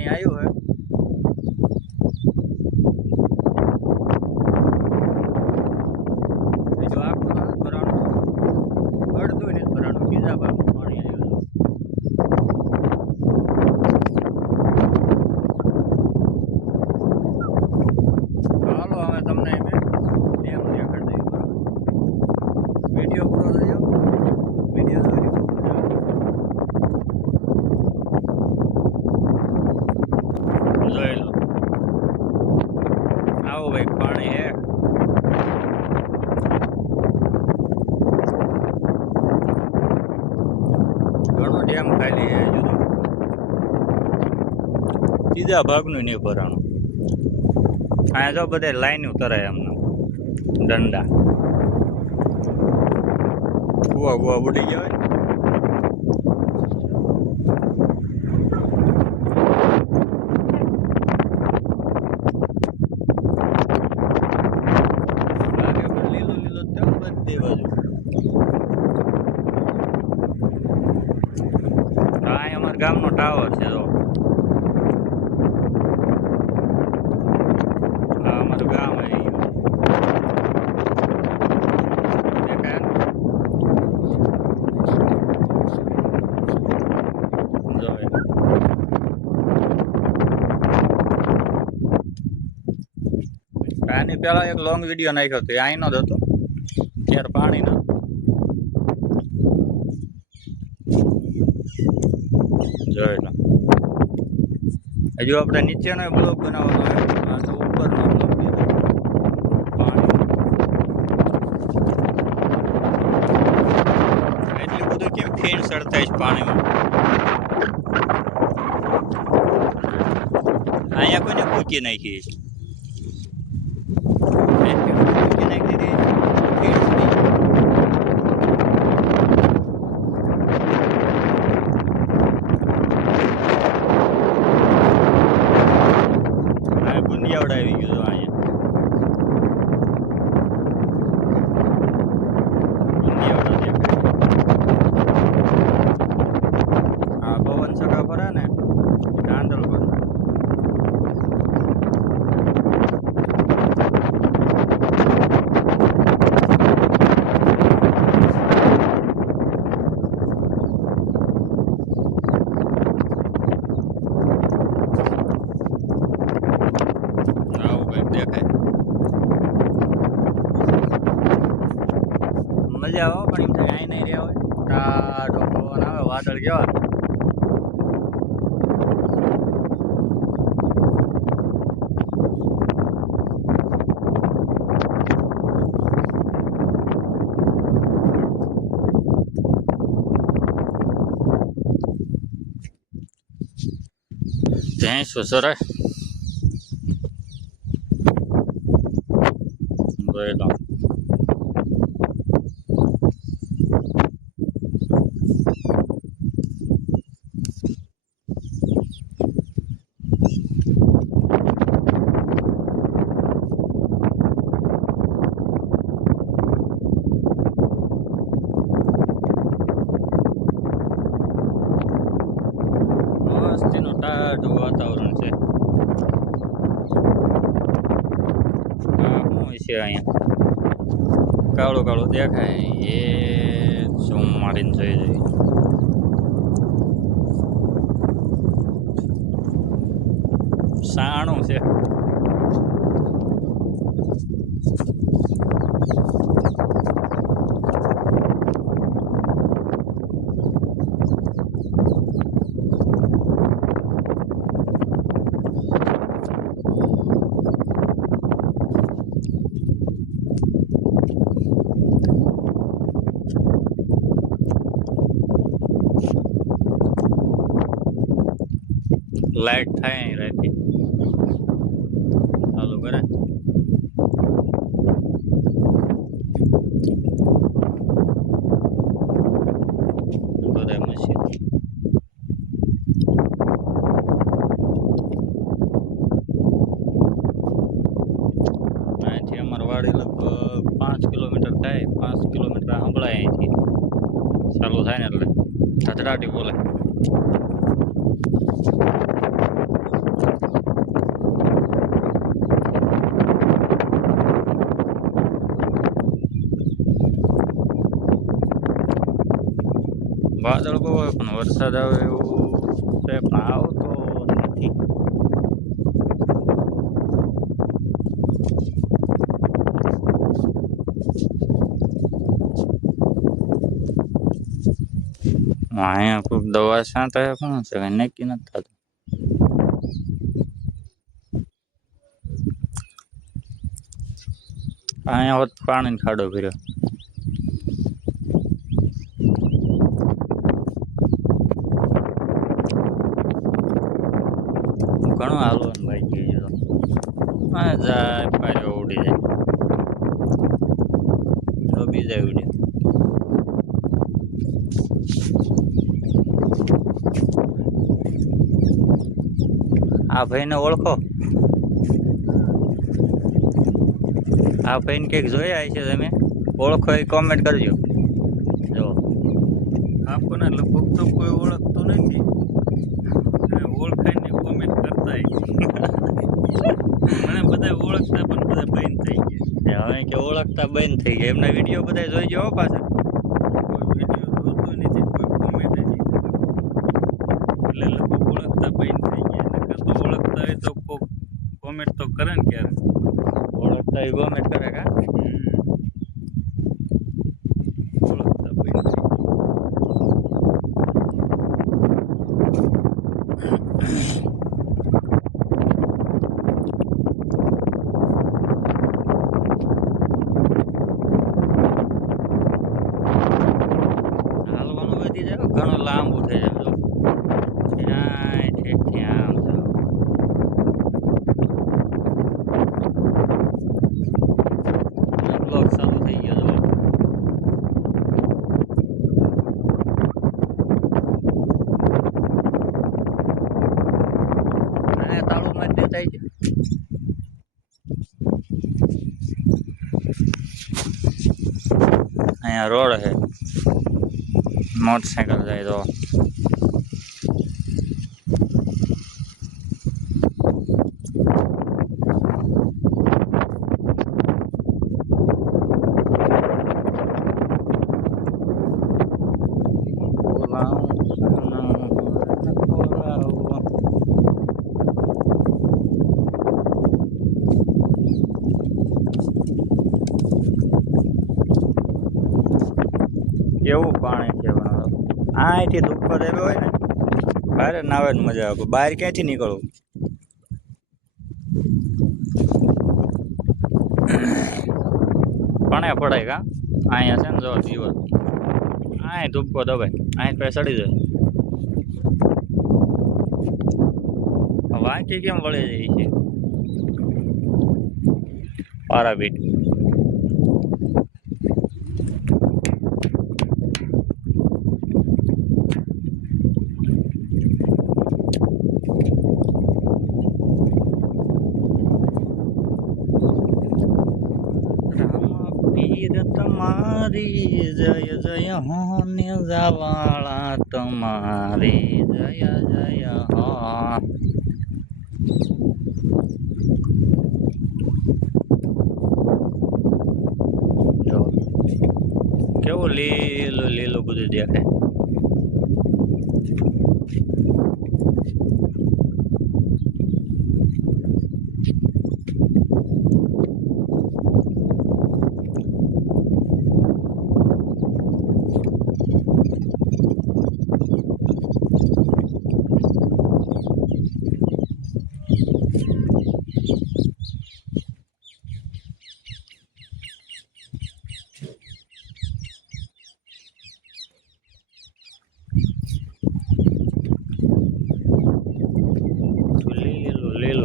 પાણી આવ્યું હે જો આખું નથી ભરાણું, અડધું નથી ભરાણું, બીજા ભાગમાં પાણી આવ્યું. હાલો હવે તમને ડેમ દેખાડી દઈએ. બરાબર, વિડીયો પૂરો થયો. વિડીયો જોઈને ખૂબ મજા આવે. જોઈ લો, આવો ભાઈ પાણી હે. ઘણો ડેમ ખાલી હે. હજુ તો ત્રીજા ભાગનું નહીં ભરાણું. અહીંયા જો બધે લાઈન ઉતરાય એમને દંડા ગુવા ગુવા ઉડી ગયા હોય. લાગે પણ લીલું લીલું તેમ બધી બાજુ. આ અમારા ગામનો ટાવર છે. જો આ અમારું ગામ આવી ગયું. દેખાય ને? જોઈ આની પેલા એક લોંગ વિડીયો નાખ્યો હતો, અહીંનો જ હતો. ત્યારે પાણી ન જોઈ લો. હજુ આપણે નીચેનો બ્લોક બનાવવાનો હોય, આ તો ઉપરનો બ્લોક લીધો. પાણી એટલું બધું કેમ ખીણ સડતા છે પાણીમાં. અહીંયા કોઈને ફૂકી નાખી છે. ફૂકી નાખી દીધી ખીણ સડી. ગુંડિયાવડ આવી ગયું તો અહીંયા ગુંડિયાવડ દેખાય. આ પવન સકા ફરે ને ધાંધલ પર. મજા આવે પણ એમ થાય અહીં નહીં રહ્યા હોય. ટાઢો પવન આવે, વાદળ કેવા. ત્યાં શું સરાય જોઈ લો. મસ્તીનું ટાઢું વાતાવરણ છે. આ શું છે અહીંયા કાળું કાળું દેખાય એ ઝૂમ મારીને જોઈ જોઈએ. સાણું છે. લાઈટ થાય અહીં રાતે ચાલુ કરે. બધા મશીન અહીંથી અમારી વાડી લગભગ 5 કિલોમીટર થાય. 5 કિલોમીટર સંભળાય અહીંથી ચાલુ થાય ને એટલે ધધડાટી બોલે. વાદળ બહુ હોય પણ વરસાદ આવે એવું છે પણ આવતો નથી. અહીંયા કોઈક દવા છાંટે કોણ છે કઈ નક્કી નથી થતું. અહીંયા હોત પાણી ખાડો ભર્યો. ઘણું હાલવાનું બાઈક ગયું તો હા જાય પાછો ઉડી જાય તો બીજા ઉડે. આ ભાઈને ઓળખો? આ ભાઈને કંઈક જોયા છે તમે? ઓળખો એ કોમેન્ટ કરજો. જો આપણને લગભગ તો કોઈ ઓળખતું નથી, ઓળખાઈને કોમેન્ટ કરતા મને બધા ઓળખતા પણ બધા બંધ થઈ ગયા. હવે કે ઓળખતા બંધ થઈ ગયા. એમના વિડીયો બધા જોઈ ગયો પાછા. કોઈ વિડીયો જોતો નથી, કોઈ કોમેન્ટ નથી, એટલે લગભગ ઓળખતા બંધ થઈ ગયા. નકર તો ઓળખતા હોય તો કોક કોમેન્ટ તો કરે ને ક્યારે. ઓળખતા હોય કોમેન્ટ કરે કા? ઓળખતા બંધ થઈ ઘણું લાંબુ થઈ જાય. ત્યાં ઠેક ત્યાં બ્લોક ચાલુ થઈ ગયો. અહીંયા તાળું મારી દેતા છે. અહીંયા રોડ છે, મોટરસાયકલ જાય તો કેવું પાણી છે. અહીંથી ધૂપો દેવો હોય ને બહાર નાવે મજા આવે. બહાર ક્યાંથી નીકળવું? પાણી પડાય કા? અહીંયા છે ને જો દિવસ અહીં ધૂપકો દબાય, અહીં તો સડી જાય. વાંકી કેમ વળી જાય છે? પારાબીટ તમારી જય જય હો ને જાવાળા તમારી જય જય હો. જો કેવું લીલું લીલું બધું દેખાય.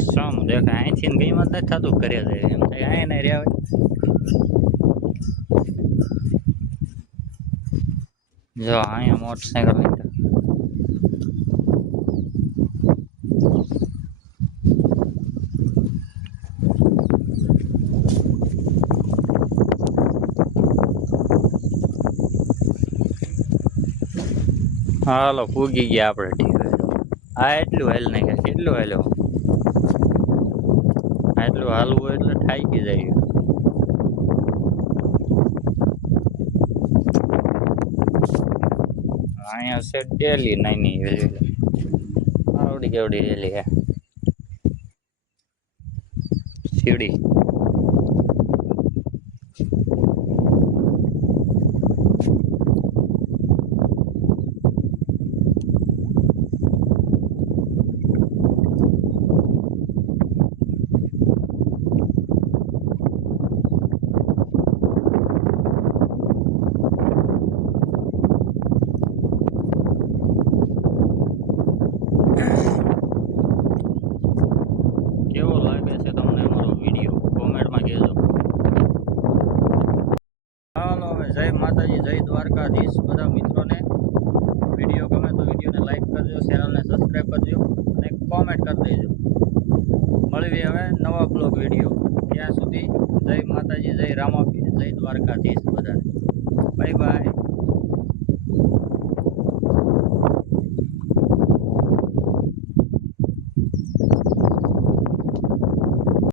સમ દેખાય અહીંથી ગઈ માં નથી થતું કરે જાય એમ થાય. અહીં નહીં રહ્યા હોય. જો અહીંયા મોટરસાયકલ નીકળે. હાલો પૂગી ગયા આપણે. ઠીક આ એટલું હાલ નાખ્યા. કેટલું હાલ્યો? એટલું હાલવું એટલે થાકી જાય. અહીંયા છે ડેલી નાની વેલી આવડી કેવડી રેલી હે સીડી કેવો લાગે છે તમને અમારો વિડીયો કોમેન્ટમાં કહેજો હાલો હવે જય માતાજી જય દ્વારકાધીશ બધા મિત્રોને વિડીયો ગમે તો વિડીયોને લાઈક કરજો ચેનલને સબસ્ક્રાઈબ કરજો અને કોમેન્ટ કરી દેજો મળવી હવે નવા બ્લોગ વિડીયો ત્યાં સુધી જય માતાજી જય રામાપીર જય દ્વારકાધીશ બધાને બાય બાય